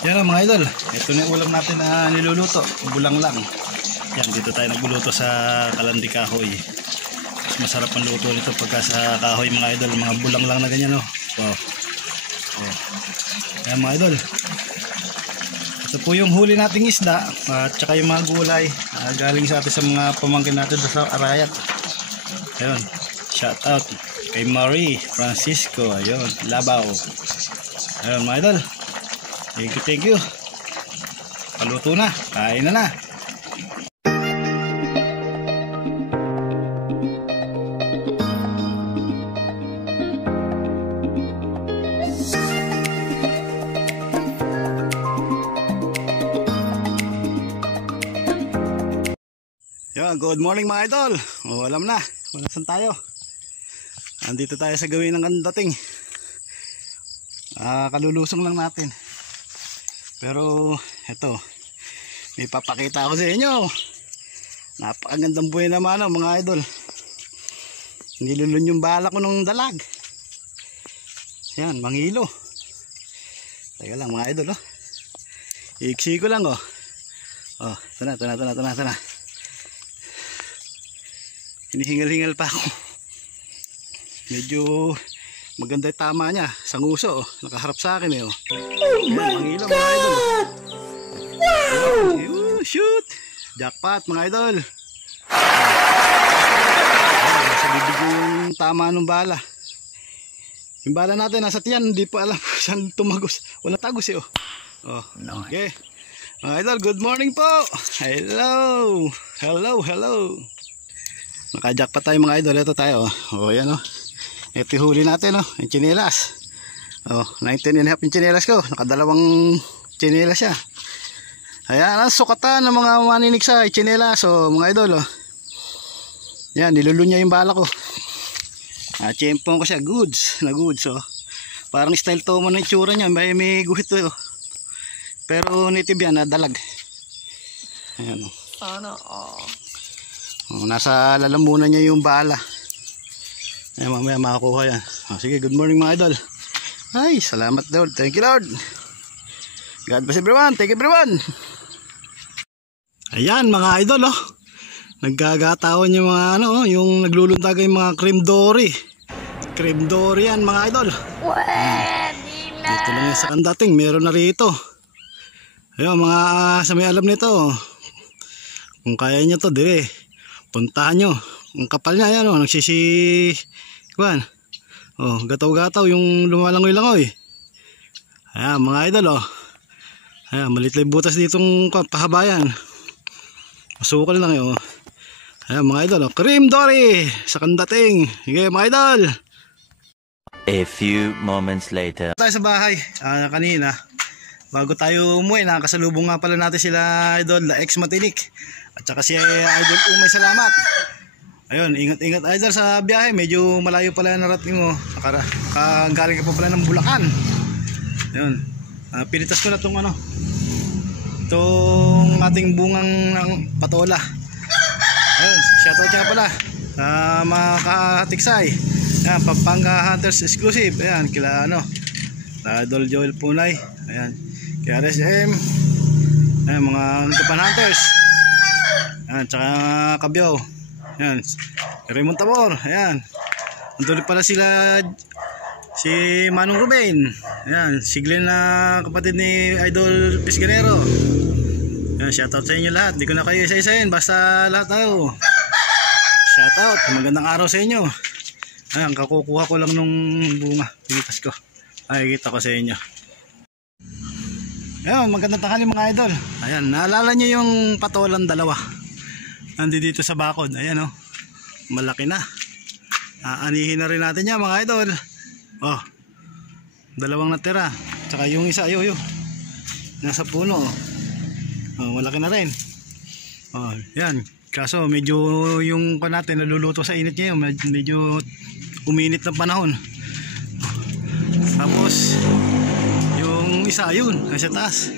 Yan mga idol, ito na yung ulam natin na niluluto, bulang lang. Yan, dito tayo nagluluto sa Kalandi Kahoy. Mas masarap ang luto nito pagka sa kahoy mga idol, mga bulang lang na ganyan, oh. Wow. Oh. Yan mga idol. Ito po yung huli nating isda at saka yung mga gulay galing sa atin sa mga pamangkin natin sa Arayat. Ayun, shout out kay Marie Francisco, ayun, Labaw. Ayun mga idol, thank you. Paluto na, kain na. Yan, good morning mga idol. Alam na, saan tayo? Andito tayo sa gawin ng kandating. Kalulusong lang natin. Pero eto, may papakita ako sa inyo. Napakagandang buhay naman mga idol. Nilulun yung bala ko ng dalag. Yan, mangilo. Teka lang mga idol, oh. Iksi ko lang, oh. Oh, tana. Hinihingal-hingal pa ako. Medyo maganda yung tama niya sa nguso, oh. Nakaharap sa akin, eh, oh. Oh my mangilo, God! mga idol. Wow! Shoot! Jackpot mga idol. Sa bibig yung tama ng bala. Yung bala natin nasa tiyan, hindi pa alam saan tumagos. Wala tagos, eh, oh. Oh, okay. Mga idol, good morning po. Hello. Naka-jackpot tayo mga idol. Ito tayo, oh. Oh, yan, oh. Ito yung huli natin, oh. Yung chinelas. Oh, 19.5 yung chinelas ko. Nakadalawang chinelas siya. Ayan, sukatan ng mga maninig sa chinelas. So, mga idol, oh. Yan, nilulun niya yung bala ko. Tiyempong ko siya, goods. Oh. Parang style to man yung itsura niya. May guhit to, oh. Pero native yan, dalag. Ayan, oh. Sana all. Oh, nasa lalamunan niya yung bala. Ayan, mamaya makakuha yan. Oh, sige, good morning mga idol. Ay, salamat Lord. Thank you Lord. God bless everyone. Thank you everyone. Ayan mga idol, oh. Naggagatawan yung mga ano, yung nagluluntag yung mga cream dory. Cream dory yan mga idol. Pwede na. Dito lang yan sa kandating, meron na rito. Ayun mga sa may alam nito. Kung kaya nyo to, dire. Puntahan nyo. Ang kapal niya yan, oh. Kuwan. Oh, gataw-gataw yung lumalangoy-langoy. Ayan mga idol, oh. Ayan, maliit lang butas ditong pahabayan. Masukal lang yun, oh. Ayan mga idol, oh. Cream dory sa kandating. Okay mga idol. A few moments later. Tayo sa bahay kanina. Bago tayo umuwi, nakasalubong nga pala natin sila idol, la ex Matinik. At saka si idol Umay, salamat. Ayun, ingat idol sa biyahe. Medyo malayo pala narating mo. Galing ka pa pala ng Bulacan. Ayun, pinitas ko na itong itong ating bungang ng patola. Ayun, shoutout siya pala mga katiksay. Ayan, Pampanga Hunters Exclusive. Ayan, kila idol Joel Punay. Ayan, kaya RSM. Ayan, mga Kapan Hunters. Ayan, tsaka Kabyaw. Ayan, Raymond Tabor. Ayan, andun pala sila si Manong Ruben. Ayan, si Glenn na kapatid ni Idol Pisganero. Ayan, shoutout sa inyo lahat. Di ko na kayo isa-isahin, basta lahat tayo. Shoutout, magandang araw sa inyo. Ayan, kakukuha ko lang nung bunga. Pinitas ko. Ay, kita ko sa inyo. Ayan, magandang tanghali mga idol. Ayan, naalala nyo yung patolang dalawa. Nandito sa bakod. Ayan, oh. Malaki na. Aanihin na rin natin yan mga idol. Oh, dalawang natira. Tsaka yung isa, yo. Nasa puno, oh. Oh, malaki na rin. Oh, yan. Kaso medyo yung natin naluluto sa init ngayon. Medyo uminit ng panahon. Tapos yung isa yun nasa taas.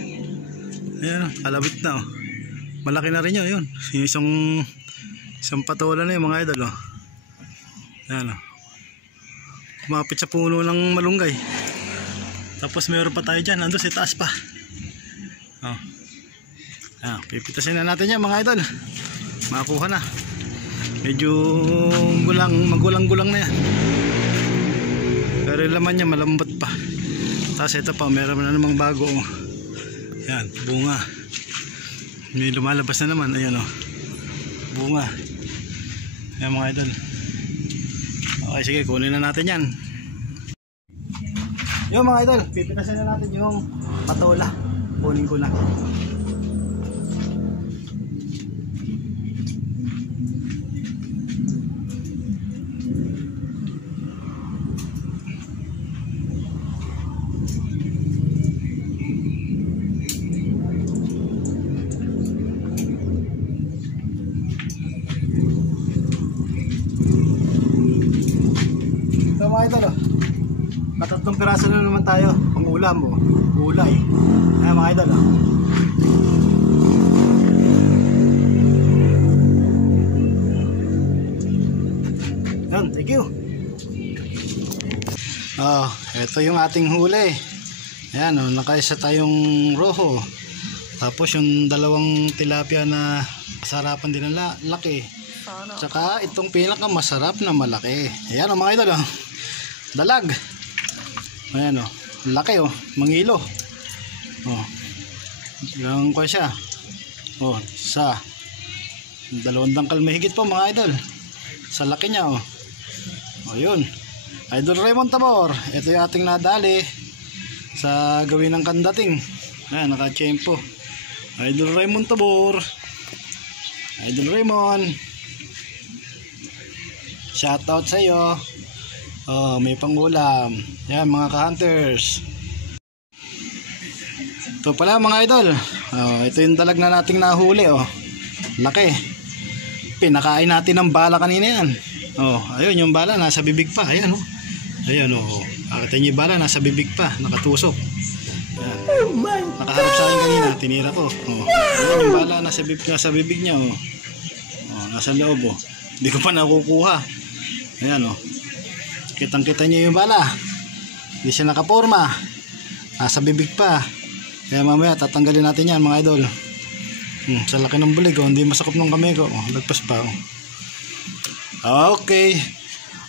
Ayan, kalabit na, oh. Malaki na rin yun. Yung isang patola na yung mga idol, oh. Ayan, oh. Kumapit sa puno ng malunggay. Tapos meron pa tayo dyan, nandun sa taas pa. Oh. Pipitasin na natin yan mga idol. Makakuha na. Medyo magulang-gulang na yan. Pero yung laman niya malambot pa. Tapos ito pa, meron na namang bago. Yan, bunga. May lumalabas na naman. Ayan o. Bunga. Yan mga idol. Okay, sige, kunin na natin yan. Yung mga idol, pipitasin na natin yung patola. Kunin ko na. Mga idol, matatlong piraso na naman tayo pang ulam o gulay. Ayan mga idol. Yan, thank you. Ito yung ating huli. Ayan o, nakaisa tayong roho. Tapos yung dalawang tilapia na masarapan din ang laki. Tsaka itong pinakamasarap na malaki. Ayan o mga idol. Dalag. Ayan o. Laki o. Mangilo. O. Ilang ko siya. O. Sa. 2 dangkal mahigit po mga idol. Sa laki niya o. O yun. Idol Raymond Tabor. Ito yung ating nadali. Sa gawin ng kandating. Ayan. Naka-tiyempo. Idol Raymond Tabor. Idol Raymond. Shoutout sa iyo. May pangulam. Yan mga ka-hunters. Ito pala mga idol. Ito yung dalag na nating nahuli laki. Pinakain natin ng bala kanina yan. Ayun yung bala nasa bibig pa. Ayan Ayan Akita niyo yung bala nasa bibig pa. Nakatusok. Ayan. Nakaharap sa akin kanina. Tinira ko. Ayan yung bala nasa bibig niya. Nasa loob Hindi ko pa nakukuha. Ayan Kitang-kita niyo yung bala. Hindi siya nakaporma. Nasa bibig pa. Kaya mamaya tatanggalin natin yan mga idol. Sa laki ng bulig hindi masakop ng kamay ko. Lagpas pa Okay.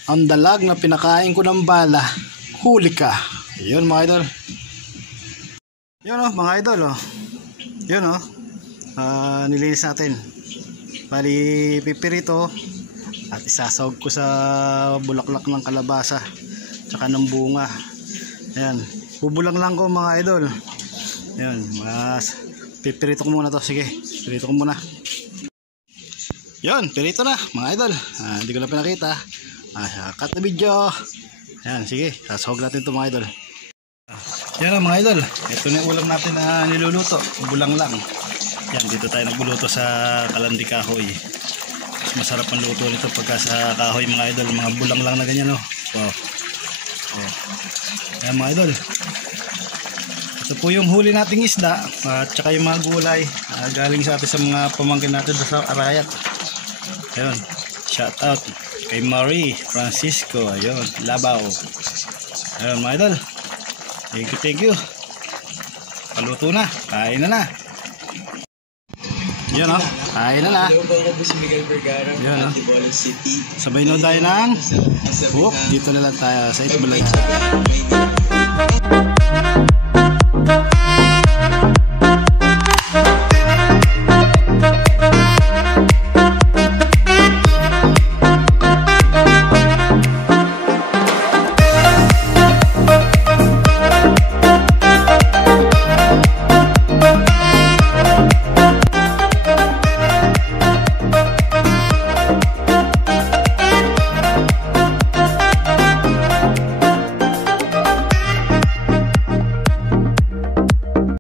Ang dalag na pinakain ko ng bala. Huli ka. Yun mga idol. Yun mga idol Yun nilinis natin. Bali pipirito. At isasawag ko sa bulaklak ng kalabasa tsaka ng bunga. Ayan, bubulang lang ko mga idol. Ayan, pipirito ko muna to. Sige, pirito ko muna. Yun, pirito na mga idol. Hindi ko na pinakita. Cut the video. Ayan, sige, sasawag natin to mga idol. Yan mga idol. Ito na yung ulam natin na niluluto. Bulang lang. Yan, dito tayo nagluluto sa Kalandi Kahoy. Masarap ang luto nito pagka sa kahoy mga idol, mga bulang lang na ganyan Wow. Ayan mga idol. Ito po yung huli nating isda at saka yung mga gulay galing sa atin sa mga pamangkin natin sa Arayat. Ayun. Shout out kay Marie Francisco. Ayun, Labaw. Ayun mga idol. Thank you. Paluto na. Kain na. Yun kain na. Yun sabay na tayo ng dito na lang tayo sa Itbulaga.